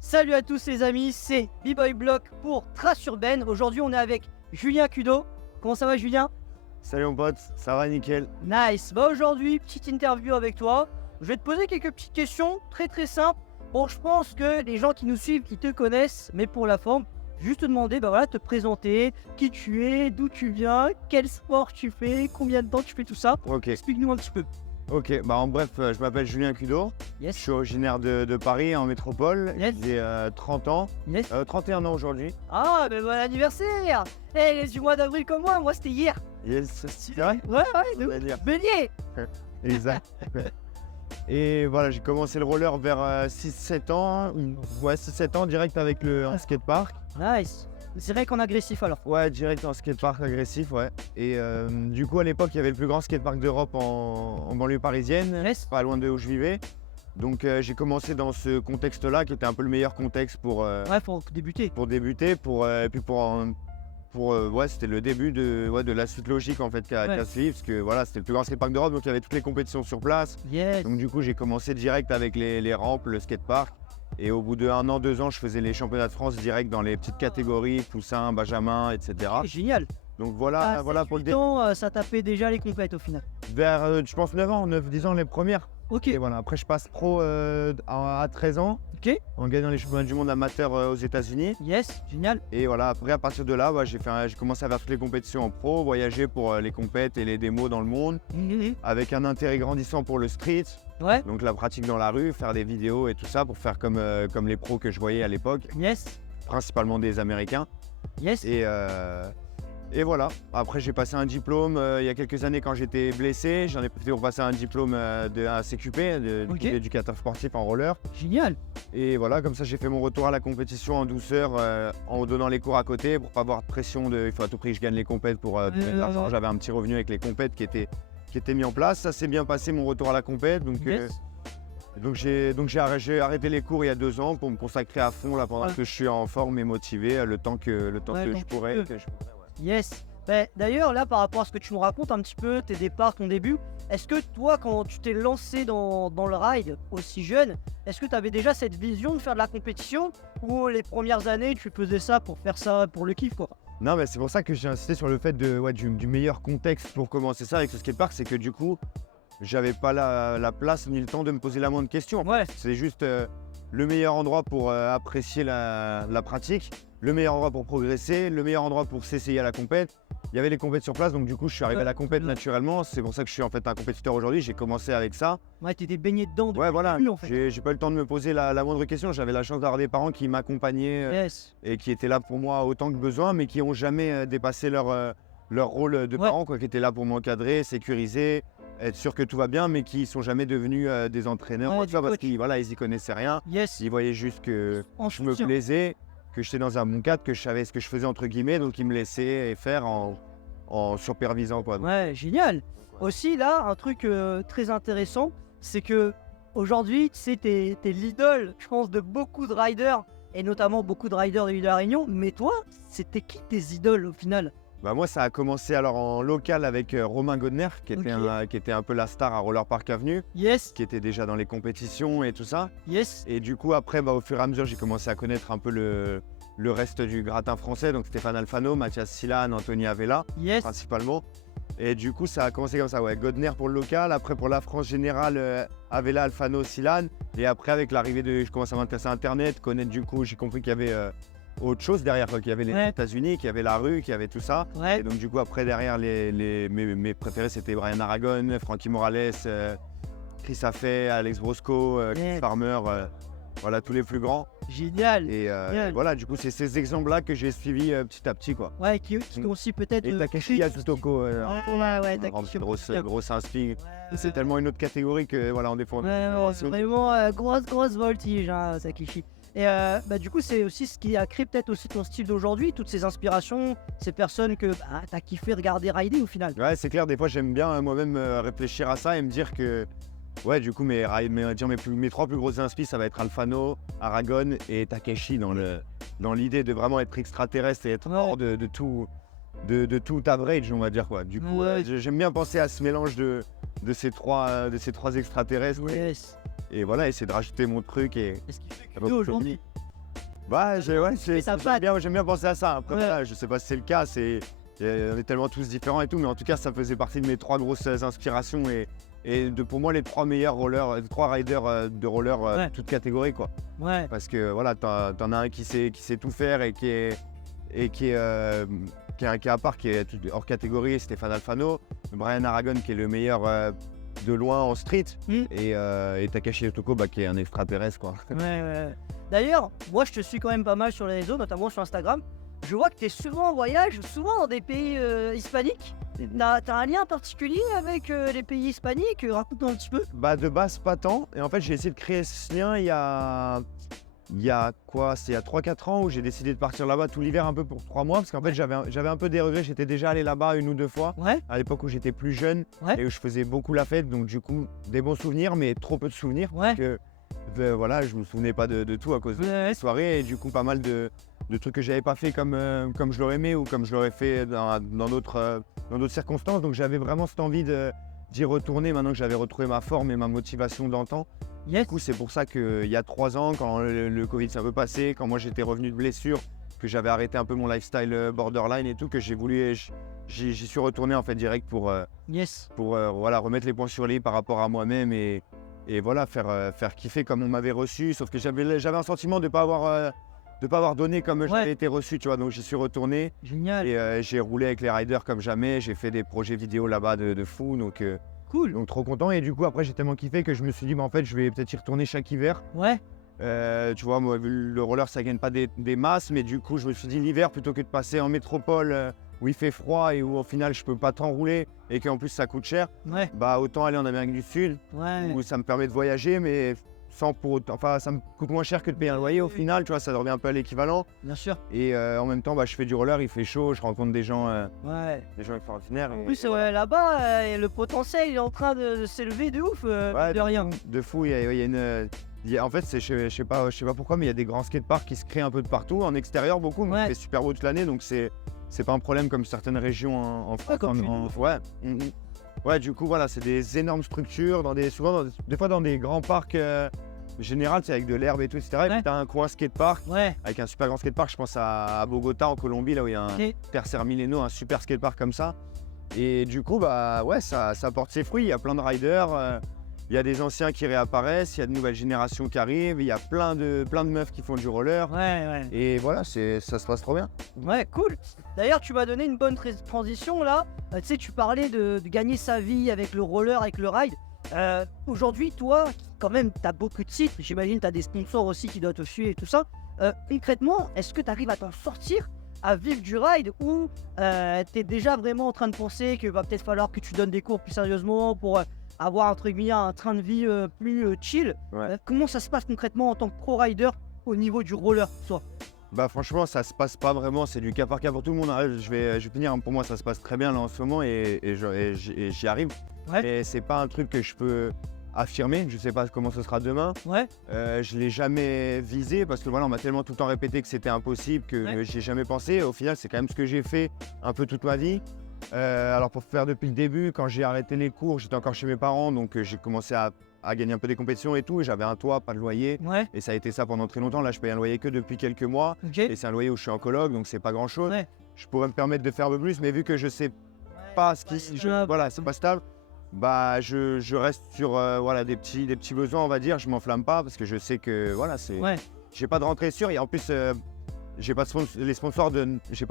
Salut à tous les amis, c'est B-Boy Block pour Trace Urbaine. Aujourd'hui on est avec Julien Kudo. Comment ça va Julien? Salut mon pote, ça va nickel. Nice. Bah aujourd'hui, petite interview avec toi. Je vais te poser quelques petites questions très simples. Bon, je pense que les gens qui nous suivent, ils te connaissent, mais pour la forme, juste te demander, bah voilà, te présenter, qui tu es, d'où tu viens, quel sport tu fais, combien de temps tu fais tout ça. Ok, Explique-nous un petit peu. ok, bah en bref, je m'appelle Julien Kudo, je Yes. suis originaire de Paris en métropole, Yes. j'ai 30 ans, Yes. 31 ans aujourd'hui. Ah, mais bon anniversaire. Eh, les du mois d'avril comme moi c'était hier. Yes, c'est vrai? Ouais, de ouf. C'est-à-dire Bélier. Exact. Et voilà, j'ai commencé le roller vers 6-7 ans, ouais 6-7 ans direct avec un skatepark. Nice. C'est vrai qu'on est agressif alors. Ouais, direct en skatepark agressif, ouais. Et du coup à l'époque il y avait le plus grand skatepark d'Europe en banlieue parisienne, Yes. pas loin de où je vivais. Donc j'ai commencé dans ce contexte-là qui était un peu le meilleur contexte pour Ouais, faut débuter. débuter, et puis ouais, c'était le début de la suite logique en fait qu'a suivi, parce que voilà, c'était le plus grand skatepark d'Europe, donc il y avait toutes les compétitions sur place. Yes. Donc du coup j'ai commencé direct avec les rampes, le skatepark, et au bout de 1 an, 2 ans, je faisais les championnats de France direct dans les petites catégories, poussin, benjamin, etc. Génial. Donc voilà, voilà pour le début. Ça tapait déjà les compètes au final. Vers, je pense 9 ans, 9-10 ans les premières. Ok. Et voilà, après je passe pro à 13 ans, Ok. en gagnant les championnats du monde amateur aux États-Unis. Yes. Génial. Et voilà, après à partir de là, j'ai commencé à faire toutes les compétitions en pro, voyager pour les compètes et les démos dans le monde, avec un intérêt grandissant pour le street, Ouais. donc la pratique dans la rue, faire des vidéos et tout ça pour faire comme les pros que je voyais à l'époque, Yes. principalement des Américains. Yes. Et voilà, après j'ai passé un diplôme il y a quelques années quand j'étais blessé, j'en ai profité pour passer un diplôme de CQP, d'éducateur sportif en roller. Génial. Et voilà, comme ça j'ai fait mon retour à la compétition en douceur, en donnant les cours à côté pour pas avoir de pression il faut à tout prix que je gagne les compètes pour mettre de l'argent. J'avais un petit revenu avec les compètes qui étaient mis en place. Ça s'est bien passé mon retour à la compète. Donc j'ai arrêté les cours il y a 2 ans pour me consacrer à fond là pendant que je suis en forme et motivé le temps que je pourrais. Yes. Bah, d'ailleurs, là, par rapport à ce que tu nous racontes un petit peu, tes départs, ton début, est-ce que toi, quand tu t'es lancé dans le ride aussi jeune, est-ce que tu avais déjà cette vision de faire de la compétition ou les premières années, tu faisais ça pour faire ça pour le kiff, quoi? Non, mais c'est pour ça que j'ai insisté sur le fait du meilleur contexte pour commencer ça avec ce skatepark, c'est que du coup, j'avais pas la place ni le temps de me poser la moindre question. Ouais. C'est juste le meilleur endroit pour apprécier la pratique, le meilleur endroit pour progresser, le meilleur endroit pour s'essayer à la compète. Il y avait les compètes sur place, donc du coup je suis arrivé à la compète naturellement. C'est pour ça que je suis en fait un compétiteur aujourd'hui. J'ai commencé avec ça. Ouais, t'étais baigné dedans depuis Ouais, voilà. le début, en fait. J'ai pas eu le temps de me poser la moindre question. J'avais la chance d'avoir des parents qui m'accompagnaient Yes. et qui étaient là pour moi autant que besoin, mais qui n'ont jamais dépassé leur rôle de parents, qui étaient là pour m'encadrer, sécuriser, être sûr que tout va bien, mais qui sont jamais devenus des entraîneurs, Ouais, parce qu'ils y connaissaient rien. Yes. Ils voyaient juste que En je me soutien. plaisais, que j'étais dans un bon cadre, que je savais ce que je faisais entre guillemets, donc ils me laissaient faire en supervisant, quoi. Ouais, génial. Aussi, là, un truc très intéressant, c'est que aujourd'hui, tu sais, t'es l'idole, je pense, de beaucoup de riders, et notamment beaucoup de riders de l'île de la Réunion. Mais toi, c'était qui tes idoles au final? Bah moi, ça a commencé alors en local avec Romain Godner, qui était un peu la star à Roller Park Avenue, Yes, qui était déjà dans les compétitions et tout ça. yes, Et du coup, après, au fur et à mesure, j'ai commencé à connaître un peu le reste du gratin français, donc Stéphane Alfano, Mathias Silan, Anthony Avella, yes. principalement. Et du coup, ça a commencé comme ça, ouais. Godner pour le local, après pour la France générale, Avella, Alfano, Silan. Et après, avec l'arrivée je commence à m'intéresser à Internet, connaître du coup, j'ai compris qu'il y avait autre chose derrière, qu'il y avait les États-Unis, qu'il y avait la rue, qu'il y avait tout ça. Ouais. Et donc du coup, après, derrière, mes préférés, c'était Brian Aragon, Frankie Morales, Chris Affey, Alex Brosco, Chris Farmer, voilà, tous les plus grands. Génial. Et voilà, du coup, c'est ces exemples-là que j'ai suivis petit à petit, quoi. Ouais, qui ont aussi peut-être. Et Takeshi Yasutoko, ouais, Takeshi. grosse inspi. C'est tellement une autre catégorie que voilà, on défend. Ouais, c'est vraiment grosse voltige, hein, Takeshi. Et du coup, c'est aussi ce qui a créé peut-être aussi ton style d'aujourd'hui, toutes ces inspirations, ces personnes que t'as kiffé regarder rider au final. Ouais, c'est clair, des fois j'aime bien moi-même réfléchir à ça et me dire que ouais, du coup, mes 3 plus grosses inspi, ça va être Alfano, Aragon et Takeshi dans l'idée de vraiment être extraterrestre et être hors de tout de tout average, on va dire quoi. Du coup, Ouais. j'aime bien penser à ce mélange de ces trois extraterrestres. Yes. Et voilà, essayer de rajouter mon truc et Et ce qui fait que ça nous, va aujourd'hui, j'aime bien penser à ça. Après, Ouais. voilà, je sais pas si c'est le cas, on est tellement tous différents et tout, mais en tout cas, ça faisait partie de mes 3 grosses inspirations pour moi, les 3 meilleurs rollers, les 3 riders de roller, Ouais. toutes catégories, quoi. ouais, Parce que voilà, t'en as un qui sait tout faire et qui est à part, qui est hors catégorie, Stéphane Alfano, Brian Aragon qui est le meilleur de loin en street, Mm. et Takashi Otoko qui est un extraterrestre, quoi. ouais. D'ailleurs, moi je te suis quand même pas mal sur les réseaux, notamment sur Instagram. Je vois que tu es souvent en voyage, souvent dans des pays hispaniques. T'as un lien particulier avec les pays hispaniques? Raconte-nous un petit peu. De base, pas tant. Et en fait, j'ai essayé de créer ce lien il y a quoi? C'est il y a 3-4 ans où j'ai décidé de partir là-bas tout l'hiver un peu pour 3 mois. Parce qu'en fait, j'avais un peu des regrets. J'étais déjà allé là-bas 1 ou 2 fois Ouais, à l'époque où j'étais plus jeune Ouais. et où je faisais beaucoup la fête. Donc, du coup, des bons souvenirs, mais trop peu de souvenirs. Ouais. Parce que voilà, je me souvenais pas de tout à cause de Ouais. la soirée. Et du coup, pas mal de trucs que j'avais pas fait comme je l'aurais aimé ou comme je l'aurais fait dans d'autres circonstances. Donc, j'avais vraiment cette envie d'y retourner maintenant que j'avais retrouvé ma forme et ma motivation d'antan. Yes. Du coup, c'est pour ça qu'il y a 3 ans, quand le Covid s'est un peu passé, quand moi j'étais revenu de blessure, que j'avais arrêté un peu mon lifestyle borderline et tout, que j'y suis retourné en fait direct pour Yes. voilà, remettre les points sur les i par rapport à moi-même et voilà, faire kiffer comme on m'avait reçu. Sauf que j'avais un sentiment de ne pas avoir donné comme j'avais été reçu, tu vois. Donc j'y suis retourné Génial. et j'ai roulé avec les riders comme jamais. J'ai fait des projets vidéo là-bas de fou. Cool. Donc trop content, et du coup après j'ai tellement kiffé que je me suis dit en fait je vais peut-être y retourner chaque hiver. Ouais. Tu vois, moi le roller ça gagne pas des masses, mais du coup je me suis dit l'hiver, plutôt que de passer en métropole où il fait froid et où au final je peux pas tant rouler et qu'en plus ça coûte cher, Ouais. autant aller en Amérique du Sud Ouais. où ça me permet de voyager, mais sans pour autant, enfin ça me coûte moins cher que de payer un loyer au final, tu vois, ça revient un peu à l'équivalent. Bien sûr. Et en même temps je fais du roller, il fait chaud, je rencontre des gens Ouais. extraordinaires. En plus, là-bas, le potentiel il est en train de s'élever de ouf, Ouais, de rien. De fou, il y a une. En fait, je sais pas pourquoi, mais il y a des grands skateparks qui se créent un peu de partout, en extérieur beaucoup, mais Ouais. il fait super beau toute l'année, donc c'est pas un problème comme certaines régions en France. comme tu Ouais. Ouais, du coup, voilà, c'est des énormes structures, des fois dans des grands parcs général, c'est avec de l'herbe et tout, etc. Et Ouais. puis t'as un coin skatepark, Ouais. avec un super grand skatepark, je pense à Bogota en Colombie, là où il y a un Ok. Tercer Mileno, un super skatepark comme ça. Et du coup, ouais, ça porte ses fruits, il y a plein de riders, il y a des anciens qui réapparaissent, il y a de nouvelles générations qui arrivent, il y a plein de meufs qui font du roller. Ouais. Et voilà, ça se passe trop bien. Ouais, cool. D'ailleurs, tu m'as donné une bonne transition là. Tu sais, tu parlais de gagner sa vie avec le roller, avec le ride. Aujourd'hui, toi, quand même, tu as beaucoup de titres. J'imagine tu as des sponsors aussi qui doivent te suivre et tout ça. Concrètement, est-ce que tu arrives à t'en sortir, à vivre du ride, ou tu es déjà vraiment en train de penser qu'il va peut-être falloir que tu donnes des cours plus sérieusement pour avoir entre guillemets un train de vie plus chill? Ouais. Comment ça se passe concrètement en tant que pro-rider au niveau du roller, toi? Franchement, ça se passe pas vraiment, c'est du cas par cas pour tout le monde. Je vais finir, pour moi ça se passe très bien là en ce moment et j'y arrive. Ouais. Mais c'est pas un truc que je peux affirmer, je sais pas comment ce sera demain. Ouais. Je l'ai jamais visé parce que voilà, on m'a tellement tout le temps répété que c'était impossible que Ouais. j'y ai jamais pensé. Au final, c'est quand même ce que j'ai fait un peu toute ma vie. Alors pour faire depuis le début, quand j'ai arrêté les cours, j'étais encore chez mes parents, donc j'ai commencé à gagner un peu des compétitions et tout, et j'avais un toit, pas de loyer, Ouais. et ça a été ça pendant très longtemps. Là, je paye un loyer que depuis quelques mois, Ok. et c'est un loyer où je suis en coloc, donc c'est pas grand chose. Ouais. Je pourrais me permettre de faire un peu plus, mais vu que je sais pas ce qui, voilà, c'est pas stable, je reste sur voilà, des petits besoins, on va dire. Je m'enflamme pas parce que je sais que voilà, Ouais. j'ai pas de rentrée sûre, et en plus j'ai pas les sponsors, j'ai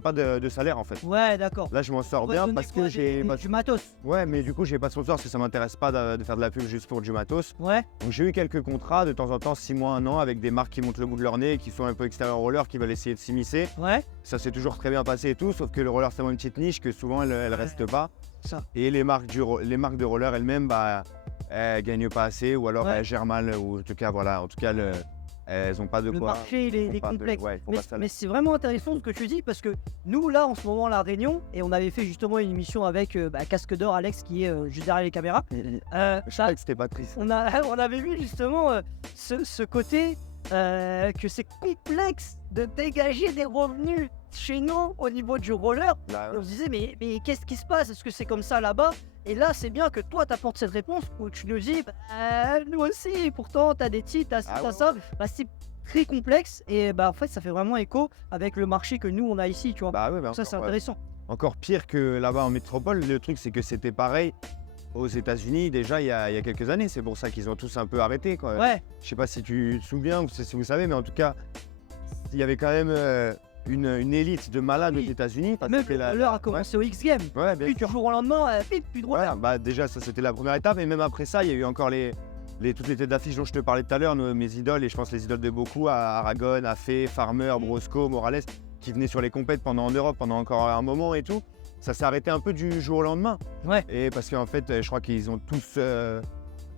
pas de salaire en fait. Ouais, d'accord. Là, je m'en sors bien parce que j'ai du matos. ouais, mais du coup j'ai pas de sponsor parce que ça m'intéresse pas de faire de la pub juste pour du matos. Ouais. Donc j'ai eu quelques contrats de temps en temps, 6 mois, 1 an, avec des marques qui montent le bout de leur nez et qui sont un peu extérieur roller, qui veulent essayer de s'immiscer. Ouais. Ça s'est toujours très bien passé et tout, sauf que le roller c'est vraiment une petite niche que souvent elle reste pas. Ça. Et les marques de roller elles-mêmes, elles gagnent pas assez, ou alors Ouais. elles gèrent mal, ou en tout cas elles ont pas de Le quoi. marché, il est font pas de- complexe. ouais, ils font Mais, pas de salaire. mais c'est vraiment intéressant ce que tu dis, parce que nous, là, en ce moment, à La Réunion, et on avait fait justement une émission avec Casque d'Or, Alex, qui est juste derrière les caméras. Je savais que c'était Patrice. On avait vu justement ce côté que c'est complexe de dégager des revenus chez nous au niveau du roller. Bah, Et on se disait, mais qu'est-ce qui se passe? Est-ce que c'est comme ça là-bas? Et là, c'est bien que toi, t'apportes cette réponse où tu nous dis, bah, nous aussi, pourtant, t'as des titres, t'as ci, Ah t'as ouais, ça. Bah, c'est très complexe et bah, en fait, ça fait vraiment écho avec le marché que nous, on a ici, tu vois. bah ouais, bah Donc ça, c'est encore, intéressant. encore pire que là-bas en métropole. Le truc, c'est que c'était pareil aux États-Unis déjà il y a quelques années. C'est pour ça qu'ils ont tous un peu arrêté, quoi. Ouais, Je sais pas si tu te souviens ou si vous savez, mais en tout cas, il y avait quand même une élite de malades Oui. aux États-Unis. parce que même c'était le roller a commencé au X Games. Ouais, bien Puis du jour au lendemain, plus de roller. Ouais, bah déjà ça c'était la première étape et même après ça il y a eu encore toutes les têtes d'affiche dont je te parlais tout à l'heure, mes idoles et je pense les idoles de beaucoup, à Aragon, Afé, Farmer, Brosco, Morales, qui venaient sur les compètes en Europe pendant encore un moment et tout. Ça s'est arrêté un peu du jour au lendemain. Ouais. Et parce qu'en fait je crois qu'ils ont tous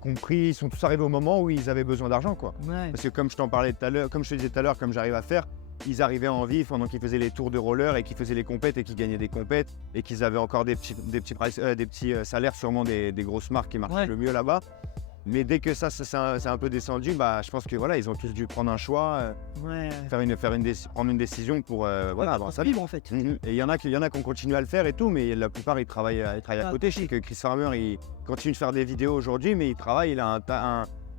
compris, ils sont tous arrivés au moment où ils avaient besoin d'argent, quoi. Ouais. Parce que comme je t'en parlais tout à l'heure, comme je te disais tout à l'heure, comme j'arrive à faire, ils arrivaient en vif pendant qu'ils faisaient les tours de roller et qu'ils faisaient les compètes et qu'ils gagnaient des compètes et qu'ils avaient encore des petits salaires, sûrement des grosses marques qui marchent Ouais. le mieux là-bas. Mais dès que ça c'est un peu descendu, bah, je pense que voilà, ils ont tous dû prendre un choix, Ouais. prendre une décision pour voilà, Pour avancer. vivre en fait. Et il y en a qui ont continué à le faire et tout, mais la plupart ils travaillent à Ah, côté. Je sais que Chris Farmer il continue de faire des vidéos aujourd'hui, mais il travaille, il a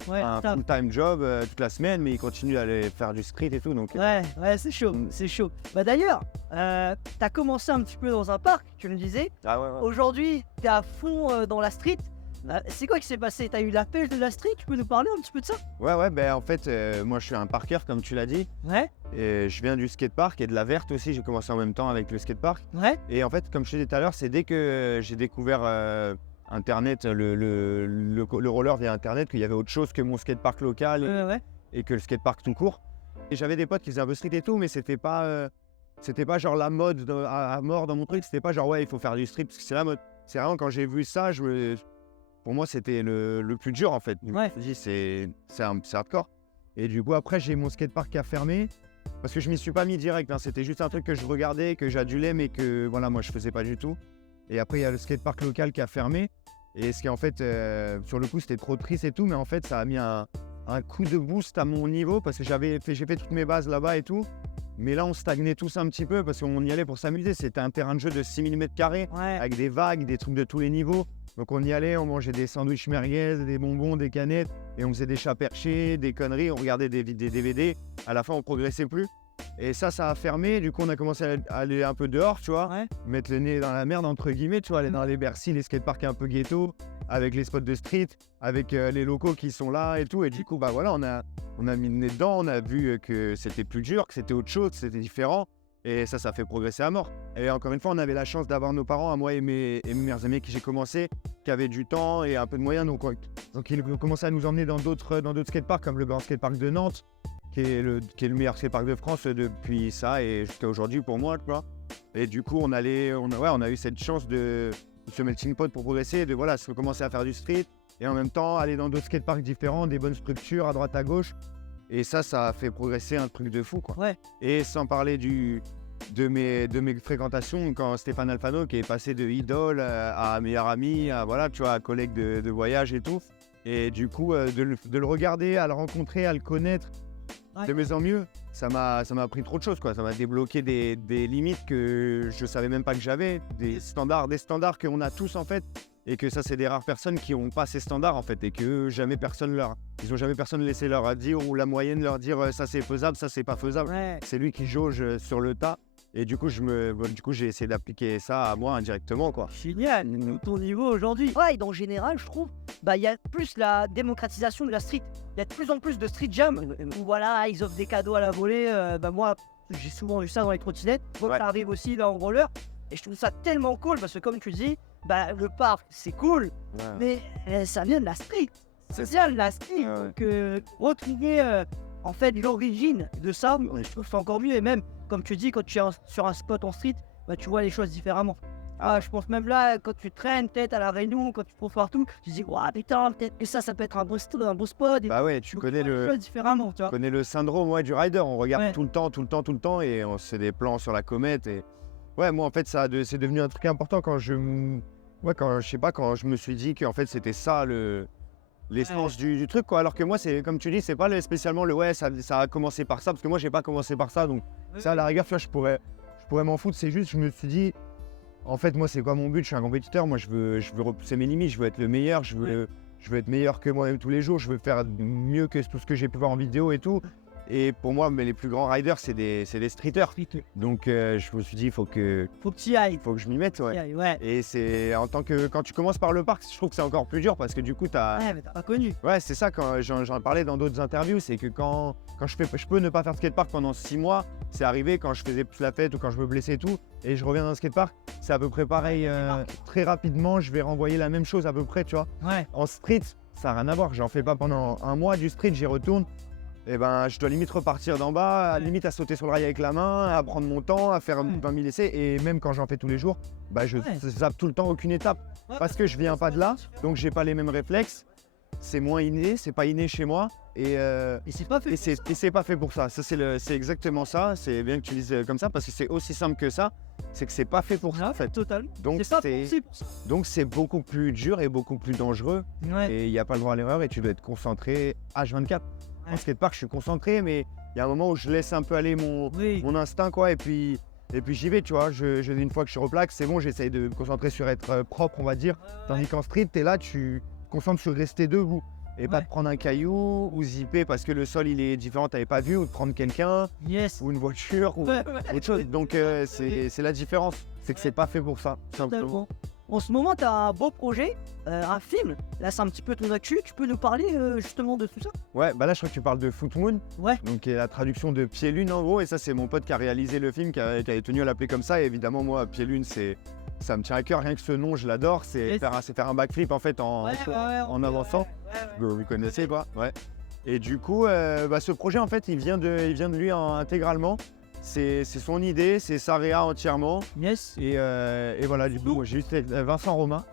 Ouais, un t'as- full-time job toute la semaine, mais il continue à aller faire du street et tout. Donc, ouais, c'est chaud, Mm. c'est chaud. Bah d'ailleurs, t'as commencé un petit peu dans un parc, tu me disais. ah ouais, Aujourd'hui, t'es à fond dans la street. C'est quoi qui s'est passé? T'as eu la pêche de la street? Tu peux nous parler un petit peu de ça? ouais, ben en fait, moi je suis un parker comme tu l'as dit, Ouais, et je viens du skatepark et de la verte aussi. J'ai commencé en même temps avec le skatepark. ouais, Et en fait, comme je te disais tout à l'heure, c'est dès que j'ai découvert Internet, le roller via Internet, qu'il y avait autre chose que mon skatepark local ouais. et que le skatepark tout court. Et j'avais des potes qui faisaient un peu street et tout, mais c'était pas genre la mode à mort dans mon truc. C'était pas genre ouais, il faut faire du street parce que c'est la mode. C'est vraiment quand j'ai vu ça, pour moi c'était le plus dur en fait. Je Ouais. me suis dit c'est hardcore. Et du coup après j'ai mon skatepark qui a fermé parce que je m'y suis pas mis direct. Hein. C'était juste un truc que je regardais, que j'adulais, mais que voilà moi je faisais pas du tout. Et après il y a le skatepark local qui a fermé. Et ce qui en fait sur le coup c'était trop triste et tout, mais en fait ça a mis un coup de boost à mon niveau parce que j'ai fait toutes mes bases là-bas et tout. Mais là on stagnait tous un petit peu parce qu'on y allait pour s'amuser. C'était un terrain de jeu de 6000 m² Ouais. avec des vagues, des trucs de tous les niveaux. Donc on y allait, on mangeait des sandwichs merguez, des bonbons, des canettes, et on faisait des chats perchés, des conneries, on regardait des DVD. À la fin, on progressait plus. Et ça a fermé. Du coup, on a commencé à aller un peu dehors, tu vois, Ouais. mettre le nez dans la merde, entre guillemets, tu vois, aller dans les Bercy, les skateparks un peu ghetto, avec les spots de street, avec les locaux qui sont là et tout. Et du coup, bah voilà, on a mis le nez dedans, on a vu que c'était plus dur, que c'était autre chose, que c'était différent. Et ça fait progresser à mort. Et encore une fois, on avait la chance d'avoir nos parents, à moi et mes meilleurs amis qui j'ai commencé, qui avaient du temps et un peu de moyens. Donc ils ont commencé à nous emmener dans d'autres skateparks, comme le Grand Skatepark de Nantes, qui est le meilleur skatepark de France depuis ça et jusqu'à aujourd'hui pour moi, tu vois. Et du coup, on a eu cette chance de ce melting pot pour progresser, de voilà, commencer à faire du street et en même temps aller dans d'autres skateparks différents, des bonnes structures à droite à gauche. Et ça a fait progresser un truc de fou, quoi. Ouais. Et sans parler de mes fréquentations, quand Stéphane Alfano, qui est passé de idole à meilleur ami, à voilà, tu vois, à collègue de voyage et tout. Et du coup, de le regarder, à le rencontrer, à le connaître, Ouais. de mieux en mieux, ça m'a appris trop de choses, quoi. Ça m'a débloqué des limites que je savais même pas que j'avais, des standards qu'on a tous en fait. Et que ça, c'est des rares personnes qui n'ont pas ces standards en fait, et que jamais personne ils ont jamais personne laissé leur dire, ou la moyenne leur dire ça c'est faisable, ça c'est pas faisable. Ouais. C'est lui qui jauge sur le tas. Et du coup, j'ai essayé d'appliquer ça à moi indirectement, quoi. Génial, ton niveau aujourd'hui. Ouais, et en général, je trouve, bah il y a plus la démocratisation de la street. Il y a de plus en plus de street jam où voilà, ils offrent des cadeaux à la volée. Bah moi, j'ai souvent vu ça dans les trottinettes. Moi, Ouais. ça arrive aussi là en roller. Et je trouve ça tellement cool parce que comme tu dis, bah le parc c'est cool, mais ça vient de la street. Ça vient de la street. Ouais, ouais. Donc retrouver en fait l'origine de ça, je trouve que c'est encore mieux. Et même comme tu dis, quand tu es sur un spot en street, bah tu vois les choses différemment. Ah, je pense même là, quand tu traînes peut-être à la Réunion, quand tu trouves partout, tu te dis, ouah putain, peut-être que ça peut être un beau spot. Bah ouais, tu Donc, connais vois les choses différemment, tu vois. connais le syndrome du rider. On regarde Ouais. tout le temps, et on se fait des plans sur la comète. Et ouais, moi en fait, c'est devenu un truc important quand je me suis dit qu'en fait c'était ça l'essence du truc, quoi. Alors que moi, c'est comme tu dis, c'est pas spécialement ça a commencé par ça, parce que moi j'ai pas commencé par ça, donc ça à la rigueur, tu vois, je pourrais pourrais m'en foutre. C'est juste, je me suis dit, en fait, moi, c'est quoi mon but? Je suis un compétiteur. Moi, je veux repousser mes limites. Je veux être le meilleur. Je veux être meilleur que moi-même tous les jours. Je veux faire mieux que tout ce que j'ai pu voir en vidéo et tout. Et pour moi, mais les plus grands riders, c'est des streeters. Donc, je me suis dit, Faut que tu y ailles. faut que je m'y mette, ouais. Ouais. Et c'est quand tu commences par le parc, je trouve que c'est encore plus dur parce que du coup, Ouais, mais t'as pas connu. Ouais, c'est ça, quand j'en parlais dans d'autres interviews, c'est que quand je peux ne pas faire de skatepark pendant 6 mois, c'est arrivé quand je faisais plus la fête ou quand je me blessais et tout, et je reviens dans le skatepark, c'est à peu près pareil. Très rapidement, je vais renvoyer la même chose à peu près, tu vois. Ouais. En street, ça n'a rien à voir. J'en fais pas pendant un mois du street, j'y retourne. Et ben, je dois limite repartir d'en bas, limite à sauter sur le rail avec la main, à prendre mon temps, à faire 20 000 essais. Et même quand j'en fais tous les jours, bah, je zappe tout le temps aucune étape. Parce que je viens pas de là, donc j'ai pas les mêmes réflexes. C'est moins inné, c'est pas inné chez moi. Et c'est pas fait. c'est pas fait pour ça. C'est exactement ça. C'est bien que tu dises comme ça parce que c'est aussi simple que ça. C'est que c'est pas fait pour ça en fait. Totalement. Donc C'est pas pensé pour ça. donc c'est beaucoup plus dur et beaucoup plus dangereux. Ouais. Et il n'y a pas le droit à l'erreur et tu dois être concentré H24. En skatepark, je suis concentré, mais il y a un moment où je laisse un peu aller mon instinct, quoi. Et puis j'y vais, tu vois. Une fois que je suis replaque, c'est bon, j'essaye de me concentrer sur être propre, on va dire. Tandis qu'en street, t'es là, tu te concentres sur rester debout. Et pas de prendre un caillou ou zipper parce que le sol il est différent, t'avais pas vu, ou de prendre quelqu'un, ou une voiture, ou autre chose. Donc c'est la différence, c'est que c'est pas fait pour ça, simplement. En ce moment, tu as un beau projet, un film. Là, c'est un petit peu ton actu. Tu peux nous parler justement de tout ça? Ouais, bah là, je crois que tu parles de Foot Moon. Ouais. Donc, qui est la traduction de Pied Lune en gros. Et ça, c'est mon pote qui a réalisé le film, qui avait tenu à l'appeler comme ça. Et évidemment, moi, Pied Lune, ça me tient à cœur. Rien que ce nom, je l'adore. C'est faire un backflip en fait en avançant. Vous connaissez pas? Ouais. Et du coup, ce projet, en fait, il vient de lui intégralement. C'est son idée, c'est sa réa entièrement. Yes. Et voilà, du coup, moi, j'ai juste Vincent Romain,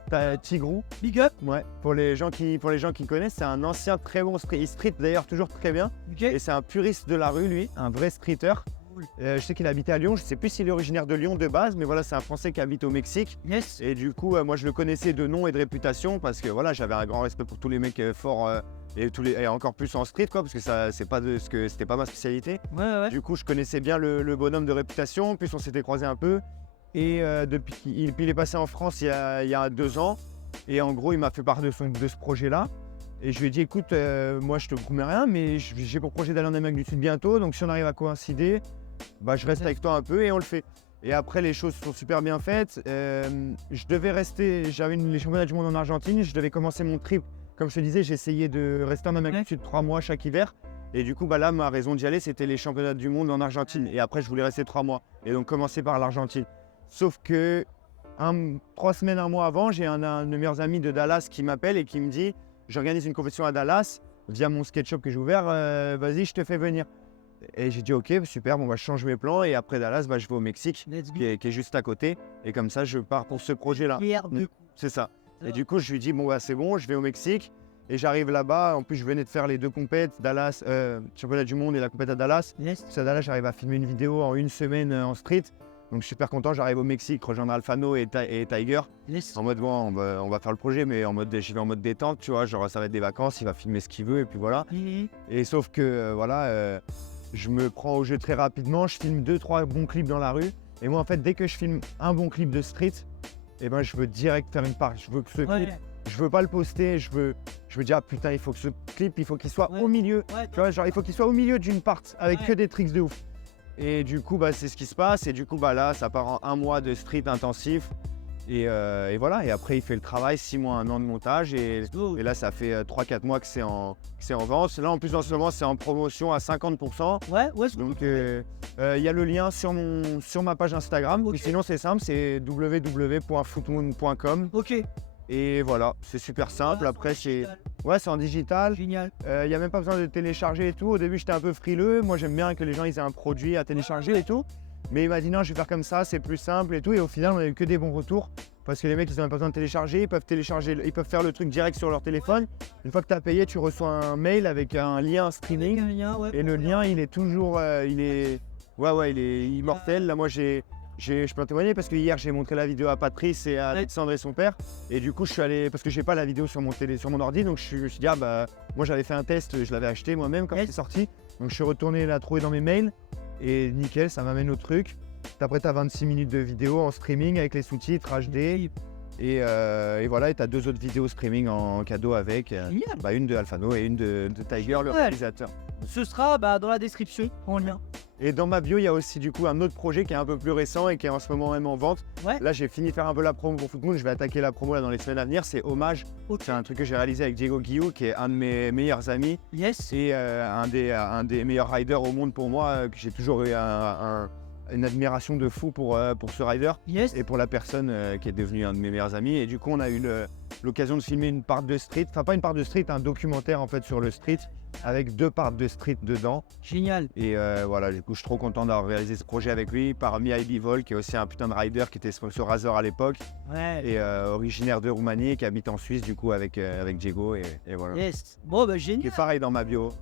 Tigrou. Big up. Ouais. Pour les gens qui connaissent, c'est un ancien très bon street. Il street d'ailleurs toujours très bien. Okay. Et c'est un puriste de la rue, lui, un vrai streeter. Je sais qu'il habitait à Lyon, je sais plus s'il est originaire de Lyon de base, mais voilà, c'est un Français qui habite au Mexique. Yes. Et du coup, moi, je le connaissais de nom et de réputation parce que voilà, j'avais un grand respect pour tous les mecs forts. Et encore plus en street, quoi, parce que c'était pas ma spécialité. Ouais. Du coup, je connaissais bien le bonhomme de réputation, puis on s'était croisés un peu. Et depuis il est passé en France il y a 2 ans. Et en gros, il m'a fait part de ce projet-là. Et je lui ai dit, écoute, moi je te promets rien, mais j'ai pour projet d'aller en Amérique du Sud bientôt. Donc si on arrive à coïncider, bah, je reste avec toi un peu et on le fait. Et après, les choses sont super bien faites. Je devais rester, j'avais les championnats du monde en Argentine. Je devais commencer mon trip. Comme je te disais, j'essayais de rester en Amérique du Sud 3 mois chaque hiver. Et du coup, bah là, ma raison d'y aller, c'était les championnats du monde en Argentine. Et après, je voulais rester 3 mois. Et donc, commencer par l'Argentine. Sauf que 3 semaines, 1 mois avant, j'ai un de mes meilleurs amis de Dallas qui m'appelle et qui me dit, j'organise une compétition à Dallas via mon skate shop que j'ai ouvert. Vas-y, je te fais venir. Et j'ai dit, ok, super, bon, bah, je change mes plans. Et après Dallas, bah, je vais au Mexique, qui est juste à côté. Et comme ça, je pars pour ce projet-là. C'est ça. Et du coup, je lui dis, bon, bah, c'est bon, je vais au Mexique. Et j'arrive là-bas. En plus, je venais de faire les 2 compètes, Dallas, championnat du monde et la compète à Dallas. À Dallas, j'arrive à filmer une vidéo en 1 semaine en street. Donc, je suis super content. J'arrive au Mexique, rejoindre Alfano et Tiger. En mode, bon, on va faire le projet, mais j'y vais en mode détente, tu vois. Genre, ça va être des vacances, il va filmer ce qu'il veut, et puis voilà. Et sauf que, je me prends au jeu très rapidement. Je filme 2-3 bons clips dans la rue. Et moi, en fait, dès que je filme un bon clip de street, eh ben, je veux direct faire une part. Je veux que ce clip, je veux pas le poster. Je veux dire, ah, putain, il faut que ce clip, il faut qu'il soit au milieu. Tu vois, genre, il faut qu'il soit au milieu d'une part avec que des tricks de ouf. Et du coup, bah, c'est ce qui se passe. Et du coup, bah, là, ça part en 1 mois de street intensif. Et voilà. Et après, il fait le travail, 6 mois, 1 an de montage. Et là, ça fait 3-4 mois que c'est en vente. Là, en plus, en ce moment, c'est en promotion à 50%. Donc, il y a le lien sur ma page Instagram. Okay. Sinon, c'est simple, c'est www.footmoon.com. Ok. Et voilà, c'est super simple. Après, c'est en digital. Génial. Il n'y a même pas besoin de télécharger et tout. Au début, j'étais un peu frileux. Moi, j'aime bien que les gens ils aient un produit à télécharger et tout. Mais il m'a dit non, je vais faire comme ça, c'est plus simple et tout. Et au final, on n'a eu que des bons retours. Parce que les mecs, ils n'ont même pas besoin de télécharger. Ils peuvent faire le truc direct sur leur téléphone. Une fois que tu as payé, tu reçois un mail avec un lien streaming. Et le lien, il est toujours. Il est immortel. Là, moi, je peux en témoigner parce que hier j'ai montré la vidéo à Patrice et à Alexandre et son père. Et du coup, je suis allé, parce que j'ai pas la vidéo sur mon ordi, donc je me suis dit, ah bah, moi j'avais fait un test, je l'avais acheté moi-même quand c'est sorti. Donc je suis retourné la trouver dans mes mails et nickel, ça m'amène au truc. Après, tu as 26 minutes de vidéo en streaming avec les sous-titres HD. Et voilà, et tu as 2 autres vidéos streaming en cadeau avec. Génial. Une de Alphano et une de Tiger, le Ouais. réalisateur. Ce sera dans la description en lien. Et dans ma bio, il y a aussi du coup un autre projet qui est un peu plus récent et qui est en ce moment même en vente. Ouais. Là, j'ai fini de faire un peu la promo pour Footmoon. Je vais attaquer la promo là, dans les semaines à venir. C'est Hommage. Ok. C'est un truc que j'ai réalisé avec Diego Guillou, qui est un de mes meilleurs amis Yes. et un des meilleurs riders au monde pour moi. Que j'ai toujours eu une admiration de fou pour ce rider Yes. et pour la personne qui est devenue un de mes meilleurs amis. Et du coup, on a eu l'occasion de filmer une part de street. Enfin, pas une part de street, un documentaire en fait sur le street avec 2 parts de street dedans. Génial. Et voilà, du coup, je suis trop content d'avoir réalisé ce projet avec lui, par Mihai Vol, qui est aussi un putain de rider, qui était sponsor Razer à l'époque, Ouais. et originaire de Roumanie, qui habite en Suisse, du coup, avec Diego, et voilà. Yes. Bon, Qui génial. est pareil dans ma bio.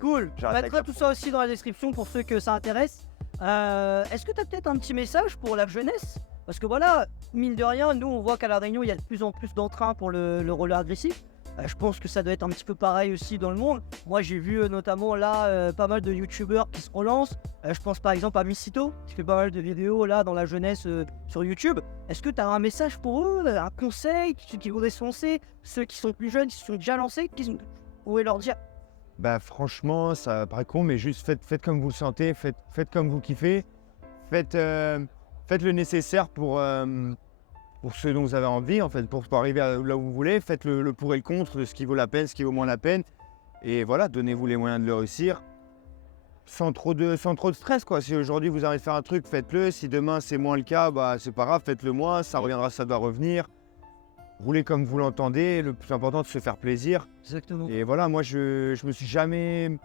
Cool. On J'arrête mettra avec tout la ça aussi dans la description pour ceux que ça intéresse. Est-ce que tu as peut-être un petit message pour la jeunesse? Parce que voilà, mine de rien, nous on voit qu'à La Réunion il y a de plus en plus d'entrain pour le roller agressif. Je pense que ça doit être un petit peu pareil aussi dans le monde. Moi j'ai vu notamment là pas mal de youtubeurs qui se relancent. Je pense par exemple à Missito qui fait pas mal de vidéos là dans la jeunesse sur YouTube. Est-ce que tu as un message pour eux, un conseil, ceux qui voudraient se lancer, ceux qui sont plus jeunes, qui se sont déjà lancés, qui pourraient leur dire? Bah franchement, ça paraît con, mais juste faites comme vous le sentez, faites comme vous kiffez, faites le nécessaire pour ce dont vous avez envie, en fait, pour arriver là où vous voulez, faites le pour et le contre de ce qui vaut la peine, ce qui vaut moins la peine, et voilà, donnez-vous les moyens de le réussir, sans trop de stress, quoi. Si aujourd'hui vous avez envie de faire un truc, faites-le, si demain c'est moins le cas, bah c'est pas grave, faites-le moins, ça reviendra, ça doit revenir. Roulez comme vous l'entendez, le plus important c'est de se faire plaisir. Exactement. Et voilà, moi je me suis jamais...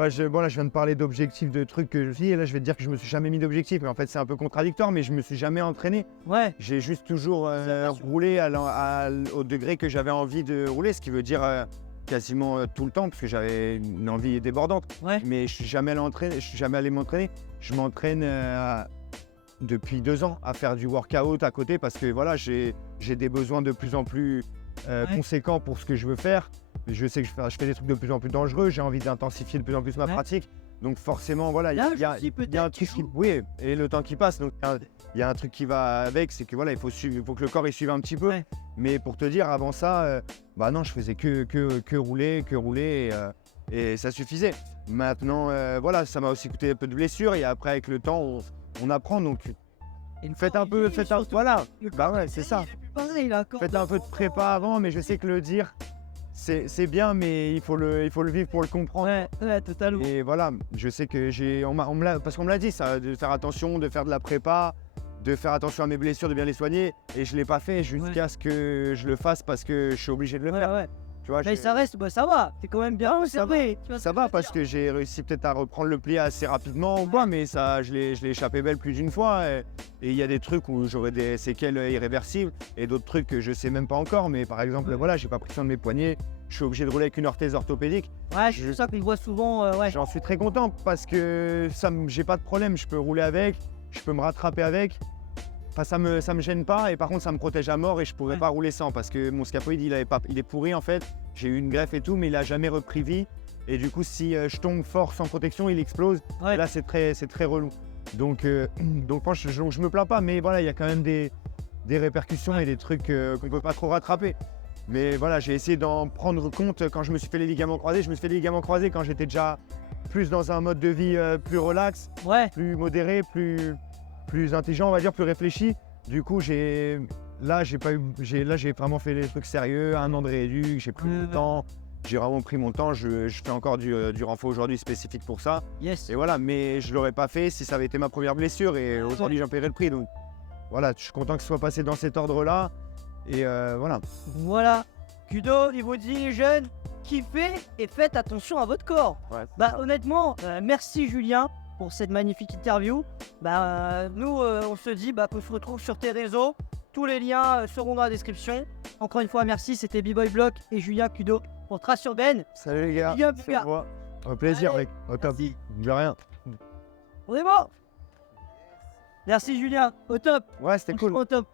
Enfin, bon là je viens de parler d'objectifs, de trucs que je vis, et là je vais te dire que je me suis jamais mis d'objectifs. Mais en fait c'est un peu contradictoire, mais je me suis jamais entraîné. Ouais. J'ai juste toujours roulé au degré que j'avais envie de rouler, ce qui veut dire quasiment tout le temps, parce que j'avais une envie débordante. Ouais. Mais je suis jamais allé m'entraîner. Je m'entraîne depuis 2 ans à faire du workout à côté, parce que voilà, j'ai des besoins de plus en plus conséquents pour ce que je veux faire. Je sais que je fais des trucs de plus en plus dangereux, j'ai envie d'intensifier de plus en plus ma pratique. Donc forcément, voilà, il y a un truc qui... Oui, et le temps qui passe, donc il y a un truc qui va avec, c'est que voilà, il faut que le corps y suive un petit peu. Ouais. Mais pour te dire, avant ça, bah non, je faisais que rouler, et ça suffisait. Maintenant, voilà, ça m'a aussi coûté un peu de blessures, et après, avec le temps, on apprend, donc faites un peu, voilà, bah ouais, c'est ça. Faites un peu de prépa avant, mais je sais que le dire, c'est bien, mais il faut le vivre pour le comprendre. Ouais, totalement. Et voilà, je sais que parce qu'on me l'a dit ça, de faire attention, de faire de la prépa, de faire attention à mes blessures, de bien les soigner, et je l'ai pas fait jusqu'à ce que je le fasse parce que je suis obligé de le faire. Ouais. Tu vois, Mais ça reste, ça va, t'es quand même bien observé. ça va parce que j'ai réussi peut-être à reprendre le pli assez rapidement ou quoi, mais ça, je l'ai échappé belle plus d'une fois. Et il y a des trucs où j'aurais des séquelles irréversibles et d'autres trucs que je sais même pas encore. Mais par exemple, voilà, j'ai pas pris soin de mes poignets, je suis obligé de rouler avec une orthèse orthopédique. Ouais, c'est ça qu'on voit souvent. Ouais. J'en suis très content parce que j'ai pas de problème, je peux rouler avec, je peux me rattraper avec. Enfin, ça me gêne pas, et par contre ça me protège à mort, et je pourrais pas rouler sans parce que mon scaphoïde il est pourri en fait. J'ai eu une greffe et tout, mais il a jamais repris vie, et du coup si je tombe fort sans protection il explose. Ouais. Et là c'est très relou. Donc moi je me plains pas, mais voilà, il y a quand même des répercussions et des trucs qu'on peut pas trop rattraper. Mais voilà, j'ai essayé d'en prendre compte quand je me suis fait les ligaments croisés. Je me suis fait les ligaments croisés quand j'étais déjà plus dans un mode de vie plus relax, plus modéré, plus intelligent, on va dire, plus réfléchi. Du coup, j'ai vraiment fait des trucs sérieux, 1 an de rééduc, j'ai pris mon temps, j'ai vraiment pris mon temps. Je fais encore du renfort aujourd'hui spécifique pour ça. Yes. Et voilà, mais je l'aurais pas fait si ça avait été ma première blessure, et aujourd'hui j'en paierais le prix. Donc voilà, je suis content que ce soit passé dans cet ordre-là. Et voilà. Voilà. Kudo, il vous dit, les jeunes, kiffez et faites attention à votre corps. Ouais. Honnêtement, merci Julien pour cette magnifique interview. Nous, on se dit qu'on se retrouve sur tes réseaux. Tous les liens seront dans la description. Encore une fois, merci. C'était B-Boy Block et Julien Kudo pour Trace Urbaine. Salut les gars. Big up, C'est moi. Au plaisir, Allez, mec. Au top. merci. De rien. On est bon. Merci Julien, au top. Ouais, c'était cool. Au top.